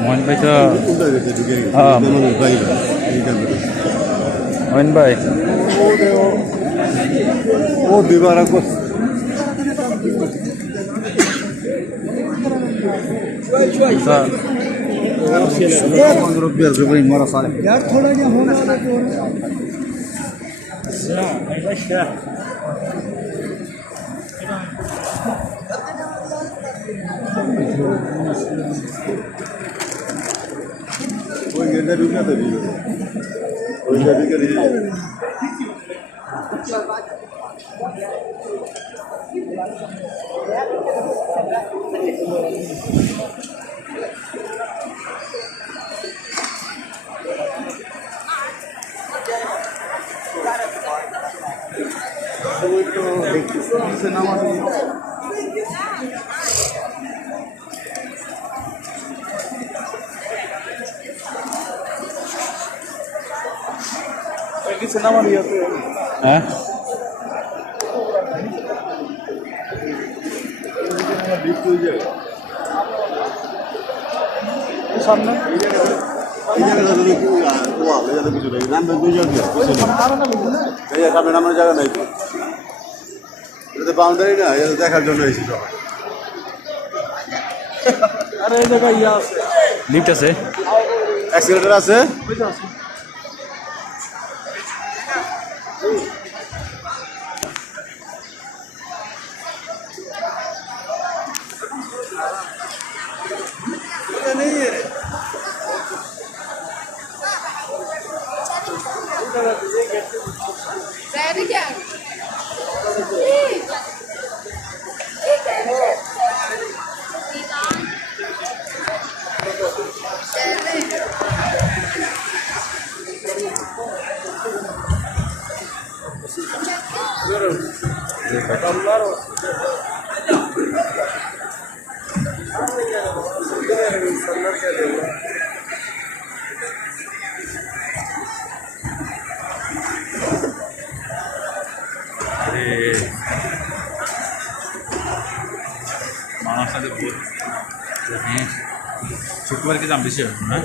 मोहन भाई तो हाँ मोहन भाई वो दीवार को यार थोड़ा क्या होना वो ये ना रुका तो भी वो ये भी करी से नाम से नाम लिया हाँ सामने জায়গা নাই বাউন্ডারি না দেখার জন্য এসেছি সবাই আরে এই জায়গায় ইয়া আছে লিফট আছে অ্যাক্সিলেটর আছে মানুষ সাথে শুক্রবার কি দাম বেশি হবে না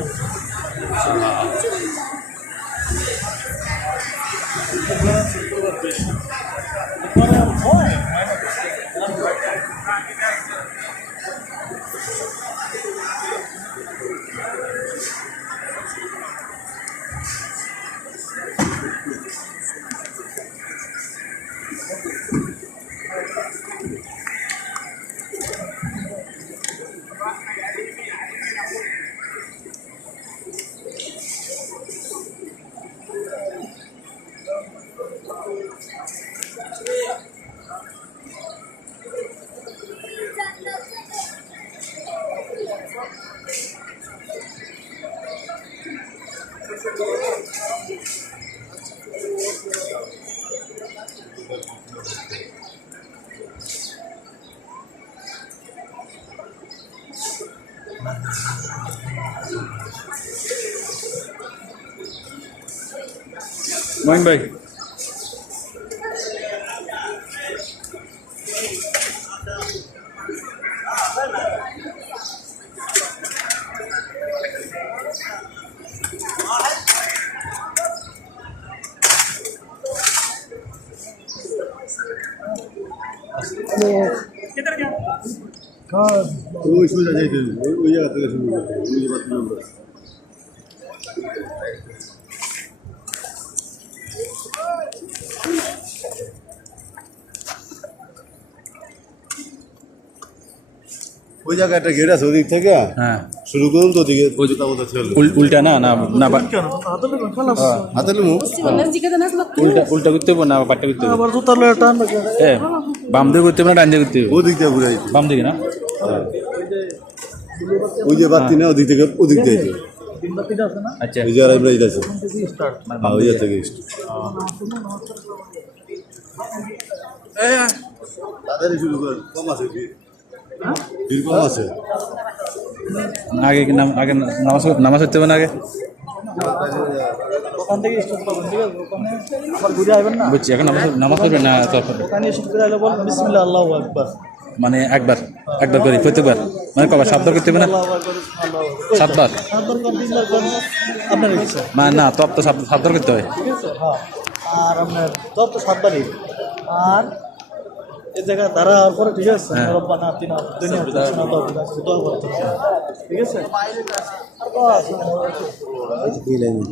मोइन भाई किधर गया हाँ वो इसमें जाते हैं वो ये आते हैं मुझे बात नहीं होगा ওই জায়গাটা গেট আছে ওদিক থেকে হ্যাঁ শুরু করুন তো ওদিকে ওই জুতা মতো ছিল উল্টা না না না হাতে নেবো উল্টা উল্টা করতে হবে না পাট্টা করতে হবে আবার জুতা লয়ে টান হ্যাঁ বাম দিকে করতে হবে না ডান দিকে করতে হবে ওদিক দিয়ে ঘুরে আইছি বাম দিকে না ওই যে বাতি না ওদিক থেকে ওদিক দিয়ে আইছি আচ্ছা ওই যে আর আমরা যাইতাছি হ্যাঁ ওই থেকে তাড়াতাড়ি শুরু কর কম আছে ভিড় কম আছে আগে কি নাম আগে নামাজ নামাজ হতে হবে না আগে ওখান থেকে স্টার্ট করবেন, ঠিক আছে? ওখানে আবার ঘুরে আসবেন না, বুঝছি, এখন নামাজ পড়বেন না তরফ ওখানে স্টার্ট করে আসলে বলবেন বিসমিল্লাহ আল্লাহু আকবার। মানে একবার একবার করি প্রত্যেকবার মানে কবার সাতবার করতে হবে না আল্লাহু আকবার, আল্লাহু আকবার। সাতবার সাতবার কোন তিনবার কোন আপনার ইচ্ছা, মানে না তপ তো সাতবার করতে হয় ঠিক আছে? হ্যাঁ, আর আপনার তব তো সাতবারই। আর এই জায়গা দাঁড়া হওয়ার পরে, ঠিক আছে, হ্যাঁ। রব্বানা আতিনা দুনিয়া হাসানা ওয়া ফিল আখিরাতি দোয়া করতে হবে, ঠিক আছে? আর বাস। এই লাইনে